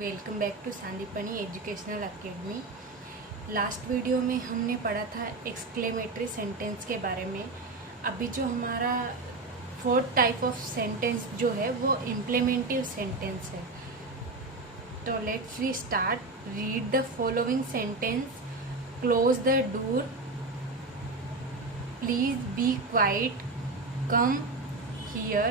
Welcome back to Sandipani educational academy. Last video में हमने पढ़ा था एक्सक्लेमेटरी सेंटेंस के बारे में। अभी जो हमारा फोर्थ टाइप ऑफ सेंटेंस जो है वो इम्प्लीमेंटिव सेंटेंस है। तो let's we start. Read the following sentence, close the door, please be quiet, come here,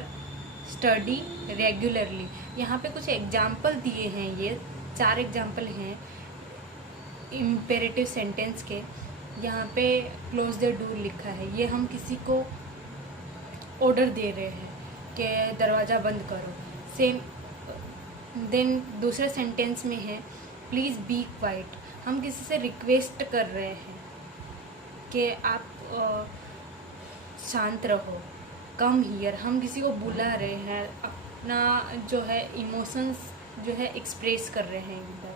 study regularly. यहाँ पे कुछ एग्जाम्पल दिए हैं, ये 4 एग्जाम्पल हैं इम्पेरेटिव सेंटेंस के। यहाँ पे क्लोज द डोर लिखा है, ये हम किसी को ऑर्डर दे रहे हैं कि दरवाज़ा बंद करो। सेम देन दूसरे सेंटेंस में है प्लीज़ बी क्वाइट, हम किसी से रिक्वेस्ट कर रहे हैं कि आप शांत रहो। कम हियर, हम किसी को बुला रहे हैं, अपना जो है इमोशंस जो है एक्सप्रेस कर रहे हैं इधर।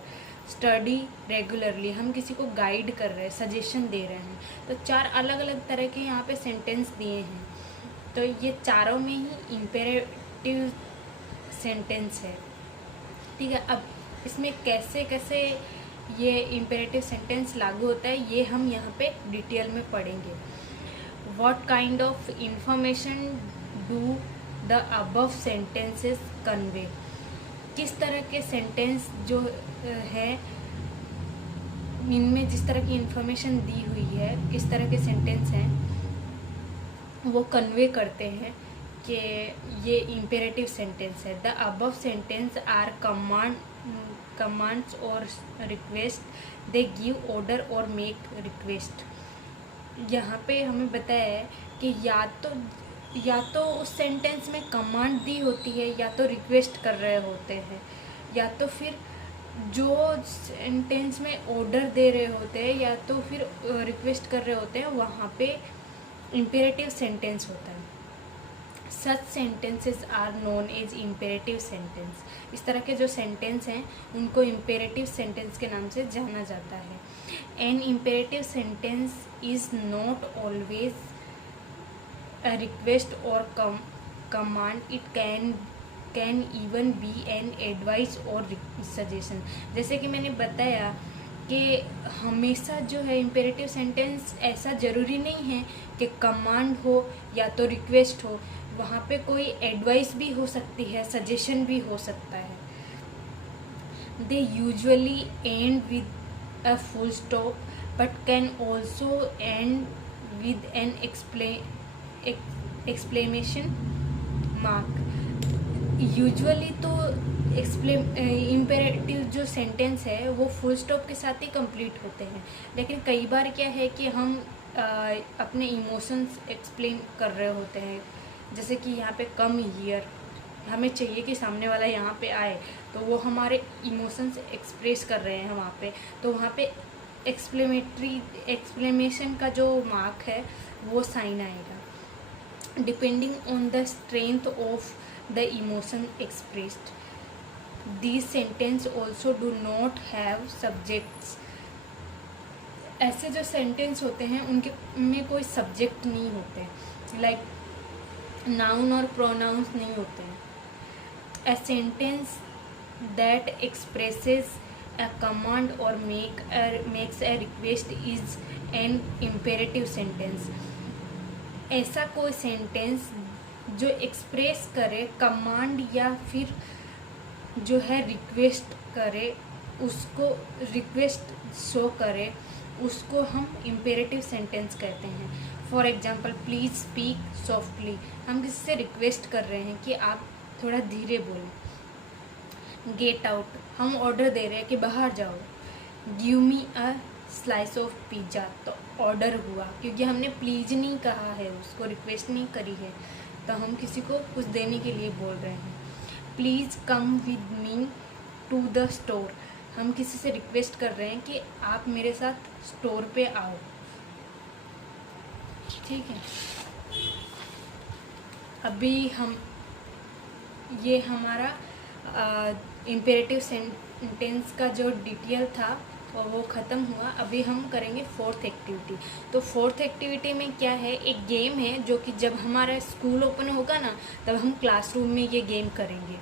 स्टडी रेगुलरली, हम किसी को गाइड कर रहे हैं, सजेशन दे रहे हैं। तो 4 अलग अलग तरह के यहाँ पे सेंटेंस दिए हैं। तो ये चारों में ही इम्पेरेटिव सेंटेंस है, ठीक है। अब इसमें कैसे कैसे ये इम्पेरेटिव सेंटेंस लागू होता है ये हम यहाँ पे डिटेल में पढ़ेंगे। What kind of information do the above sentences convey? किस तरह के सेंटेंस जो है इनमें जिस तरह की इंफॉर्मेशन दी हुई है, किस तरह के सेंटेंस हैं वो कन्वे करते हैं कि ये इम्पेरेटिव सेंटेंस है। The above sentence are commands और रिक्वेस्ट, दे गिव ऑर्डर और मेक रिक्वेस्ट। यहाँ पे हमें बताया है कि या तो उस सेंटेंस में कमांड दी होती है, या तो रिक्वेस्ट कर रहे होते हैं, या तो फिर जो सेंटेंस में ऑर्डर दे रहे होते हैं या तो फिर रिक्वेस्ट कर रहे होते हैं, वहाँ पे इम्पेरेटिव सेंटेंस होता है। Such sentences are known as imperative sentence. इस तरह के जो सेंटेंस हैं उनको इम्पेरेटिव सेंटेंस के नाम से जाना जाता है। An imperative sentence is not always a request और command, it can even be an advice और सजेशन। जैसे कि मैंने बताया कि हमेशा जो है इम्पेरेटिव सेंटेंस ऐसा ज़रूरी नहीं है कि कमांड हो या तो रिक्वेस्ट हो, वहाँ पे कोई एडवाइस भी हो सकती है, सजेशन भी हो सकता है। They usually and with a full stop but can also and with an exclamation mark. Usually तो इम्पेरेटिव जो सेंटेंस है वो फुल स्टॉप के साथ ही कंप्लीट होते हैं, लेकिन कई बार क्या है कि हम अपने इमोशंस एक्सप्लेन कर रहे होते हैं। जैसे कि यहाँ पे कम हियर, हमें चाहिए कि सामने वाला यहाँ पे आए, तो वो हमारे इमोशंस एक्सप्रेस कर रहे हैं वहाँ पे, तो वहाँ पे एक्सप्लेनेशन का जो मार्क है वो साइन आएगा। Depending on the strength of the emotion expressed, these sentence also do not have subjects। ऐसे जो सेंटेंस होते हैं उनके में कोई सब्जेक्ट नहीं होते, लाइक नाउन और प्रोनाउंस नहीं होते हैं। A sentence that expresses a command or makes a request is an imperative sentence। ऐसा कोई सेंटेंस जो एक्सप्रेस करे कमांड या फिर जो है रिक्वेस्ट करे, उसको रिक्वेस्ट शो करे, उसको हम इम्पेरेटिव सेंटेंस कहते हैं। For example please speak softly, हम किसी से रिक्वेस्ट कर रहे हैं कि आप थोड़ा धीरे बोलें। गेट आउट, हम ऑर्डर दे रहे हैं कि बाहर जाओ। Give me a slice of pizza, तो ऑर्डर हुआ, क्योंकि हमने प्लीज़ नहीं कहा है, उसको रिक्वेस्ट नहीं करी है, तो हम किसी को कुछ देने के लिए बोल रहे हैं। Please come with me to the store, हम किसी से रिक्वेस्ट कर रहे हैं कि आप मेरे साथ स्टोर पे आओ, ठीक है। अभी हम ये हमारा इम्पेरेटिव सेंटेंस का जो डिटेल था वो ख़त्म हुआ। अभी हम करेंगे फोर्थ एक्टिविटी। तो फोर्थ एक्टिविटी में क्या है, एक गेम है जो कि जब हमारा स्कूल ओपन होगा ना तब हम क्लासरूम में ये गेम करेंगे।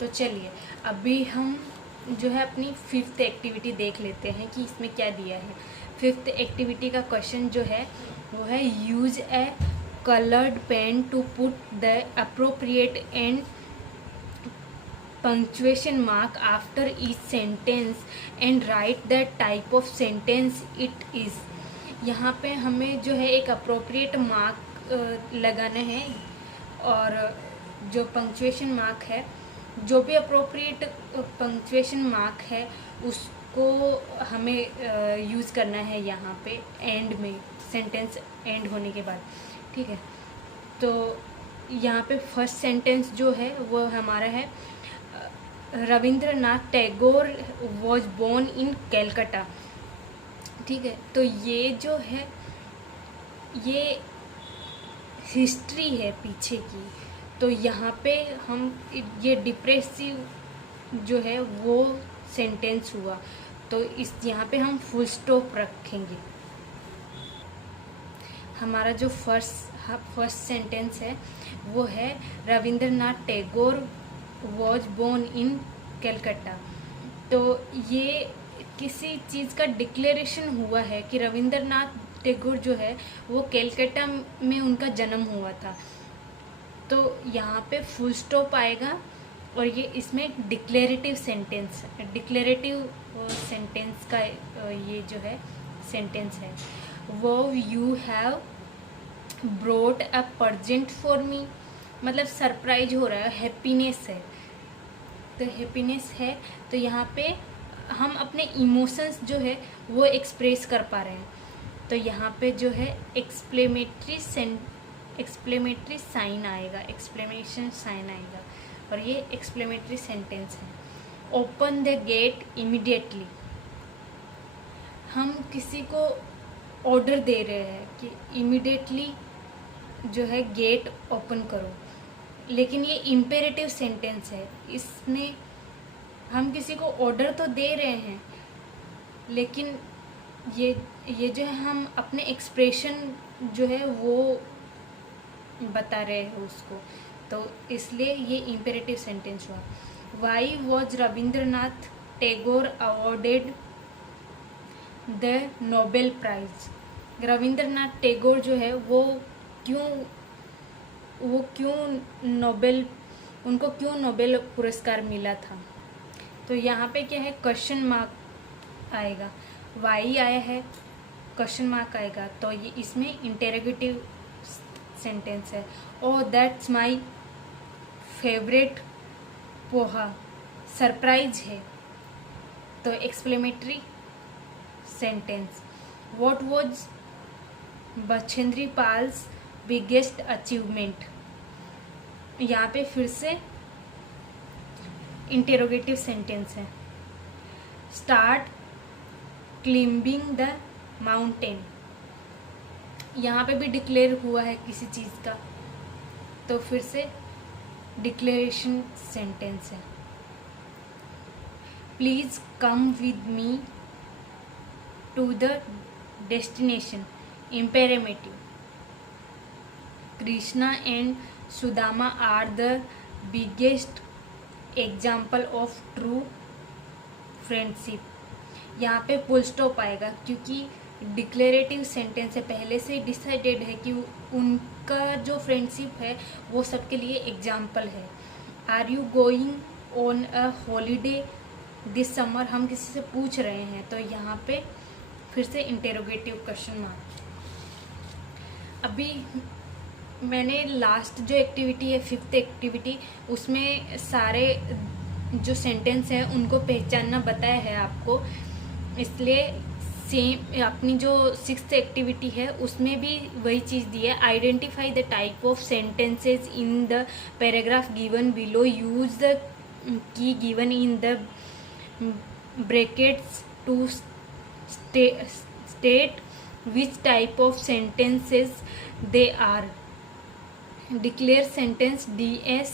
तो चलिए अभी हम जो है अपनी 5th एक्टिविटी देख लेते हैं कि इसमें क्या दिया है। 5th एक्टिविटी का क्वेश्चन जो है वो है use A colored pen to put the appropriate and punctuation mark after each sentence and write the type of sentence it is। यहाँ पे हमें जो है एक appropriate mark लगाना है और जो punctuation mark है, जो भी appropriate punctuation mark है उसको हमें यूज़ करना है यहाँ पे एंड में, सेंटेंस एंड होने के बाद। ठीक है, तो यहाँ पे फर्स्ट सेंटेंस जो है वो हमारा है Rabindranath Tagore was born in Calcutta. ठीक है, तो ये जो है ये हिस्ट्री है पीछे की, तो यहाँ पे हम ये डिप्रेसिव जो है वो सेंटेंस हुआ, तो इस यहाँ पे हम फुल स्टॉप रखेंगे। हमारा जो फर्स्ट सेंटेंस है वो है Rabindranath Tagore was born in Calcutta. तो ये किसी चीज़ का डिक्लेरेशन हुआ है कि रविंद्रनाथ टैगोर जो है वो कैलकाटा में उनका जन्म हुआ था, तो यहाँ पे फुल स्टॉप आएगा और ये इसमें डिक्लेरेटिव सेंटेंस का ये जो है सेंटेंस है। वो you have brought a present for me, मतलब सरप्राइज हो रहा है, हैप्पीनेस है, तो हैप्पीनेस है, तो यहाँ पे हम अपने इमोशंस जो है वो एक्सप्रेस कर पा रहे हैं, तो यहाँ पे जो है एक्सक्लेमेटरी साइन आएगा, एक्सक्लेमेशन साइन आएगा, और ये एक्सक्लेमेटरी सेंटेंस है। ओपन द गेट इमीडिएटली, हम किसी को ऑर्डर दे रहे हैं कि इमीडिएटली जो है गेट ओपन करो, लेकिन ये इम्पेरेटिव सेंटेंस है, इसमें हम किसी को ऑर्डर तो दे रहे हैं लेकिन ये जो है हम अपने एक्सप्रेशन जो है वो बता रहे हैं उसको, तो इसलिए ये इम्पेरेटिव सेंटेंस हुआ। Why was Rabindranath Tagore awarded the Nobel prize, Rabindranath Tagore जो है वो क्यों उनको क्यों नोबेल पुरस्कार मिला था, तो यहाँ पे क्या है क्वेश्चन मार्क आएगा, वाई आया है क्वेश्चन मार्क आएगा, तो ये इसमें इंटेरोगेटिव सेंटेंस है। Oh that's my favourite poha, surprise है, तो exclamatory sentence. What was Bachendri Pal's biggest achievement, यहाँ पे फिर से इंटेरोगेटिव सेंटेंस है। स्टार्ट क्लिम्बिंग द माउंटेन, यहाँ पे भी डिक्लेयर हुआ है किसी चीज़ का, तो फिर से डिक्लेरेशन सेंटेंस है। Please come with me to the destination, imperative. Krishna and Sudama are the biggest example of true friendship, यहाँ पे फुल स्टॉप आएगा क्योंकि डिक्लेरेटिव सेंटेंस है, पहले से डिसाइडेड है कि उनका जो फ्रेंडशिप है वो सबके लिए एग्जाम्पल है। Are you going on a holiday this summer, हम किसी से पूछ रहे हैं, तो यहाँ पे फिर से इंटेरोगेटिव क्वेश्चन मार्क। अभी मैंने लास्ट जो एक्टिविटी है 5th एक्टिविटी, उसमें सारे जो सेंटेंस है उनको पहचानना बताया है आपको, इसलिए सेम अपनी जो 6th एक्टिविटी है उसमें भी वही चीज़ दी है। Identify the type of sentences in the paragraph given below, use the key given in the brackets to state which type of sentences they are, declare sentence DS,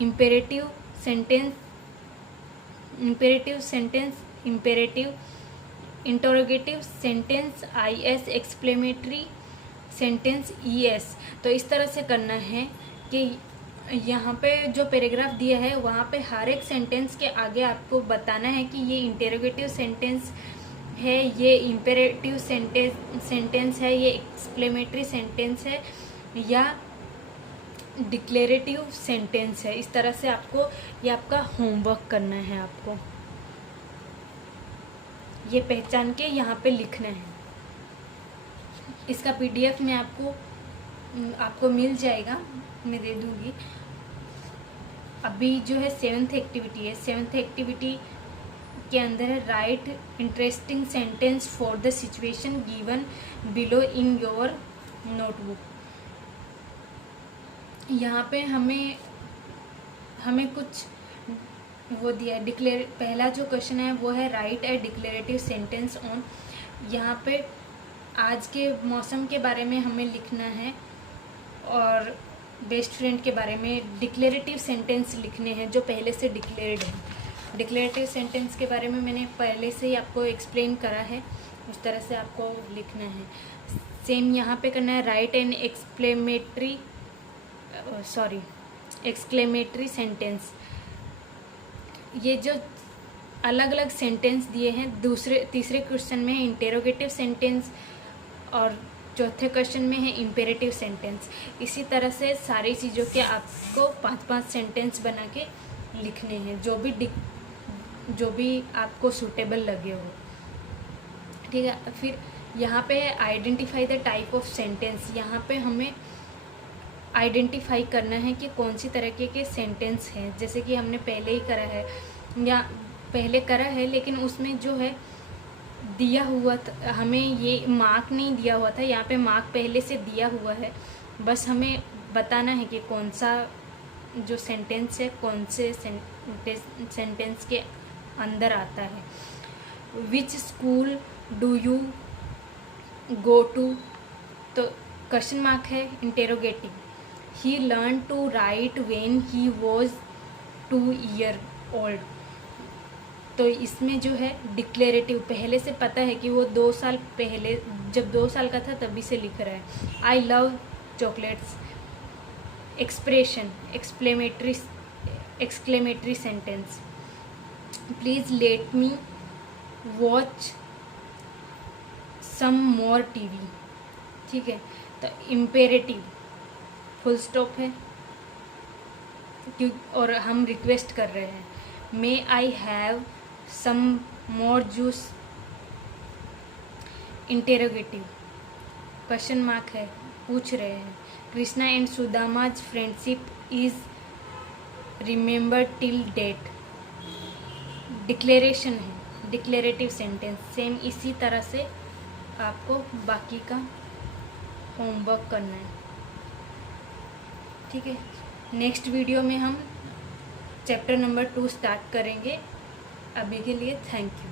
imperative sentence, interrogative sentence IS, exclamatory sentence ES। तो इस तरह से करना है कि यहाँ पे जो पैराग्राफ दिया है वहाँ पे हर एक सेंटेंस के आगे आपको बताना है कि ये इंटेरोगेटिव सेंटेंस है, ये इम्पेरेटिव सेंटेंस है, ये एक्सक्लेमेटरी सेंटेंस है या डिक्लेरेटिव सेंटेंस है। इस तरह से आपको ये आपका होमवर्क करना है, आपको ये पहचान के यहाँ पे लिखना है। इसका पीडीएफ में आपको मिल जाएगा, मैं दे दूँगी। अभी जो है 7th एक्टिविटी है, 7th एक्टिविटी के अंदर है right interesting sentence for the situation given below in your notebook. यहाँ पे हमें कुछ वो दिया है। पहला जो क्वेश्चन है वो है right A declarative sentence on. यहाँ पे आज के मौसम के बारे में हमें लिखना है और बेस्ट फ्रेंड के बारे में डिक्लेरेटिव सेंटेंस लिखने हैं जो पहले से डिक्लेयर्ड है। डिक्लेरेटिव सेंटेंस के बारे में मैंने पहले से ही आपको एक्सप्लेन करा है, उस तरह से आपको लिखना है। सेम यहाँ पे करना है राइट एन एक्सक्लेमेटरी सेंटेंस। ये जो अलग अलग सेंटेंस दिए हैं, तीसरे क्वेश्चन में है इंटेरोगेटिव सेंटेंस और चौथे क्वेश्चन में है इम्पेरेटिव सेंटेंस। इसी तरह से सारी चीज़ों के आपको 5-5 सेंटेंस बना के लिखने हैं, जो भी आपको सूटेबल लगे हो, ठीक है। फिर यहाँ पे है identify the type of sentence. यहाँ पे हमें आइडेंटिफाई करना है कि कौन सी तरह के सेंटेंस हैं। जैसे कि हमने पहले ही करा है या पहले करा है, लेकिन उसमें जो है दिया हुआ था, हमें ये मार्क नहीं दिया हुआ था, यहाँ पे मार्क पहले से दिया हुआ है। बस हमें बताना है कि कौन सा जो सेंटेंस है कौन से सेंटेंस के अंदर आता है। Which school do you go to, तो क्वेश्चन मार्क है interrogative. He learn to write when he was 2 year old, तो इसमें जो है डिक्लेरेटिव, पहले से पता है कि वो 2 साल पहले, जब 2 साल का था तभी से लिख रहा है। I love chocolates. Expression exclamatory sentence. Please let me watch some more TV, ठीक है। तो इम्पेरेटिव फुल स्टॉप है और हम रिक्वेस्ट कर रहे हैं, may I have some more juice. Interrogative question mark है, पूछ रहे हैं। Krishna and Sudama's friendship is remembered till date. Declaration है, डिक्लेरेटिव सेंटेंस। सेम इसी तरह से आपको बाकी का होमवर्क करना है, ठीक है। नेक्स्ट वीडियो में हम चैप्टर नंबर 2 स्टार्ट करेंगे। अभी के लिए थैंक यू।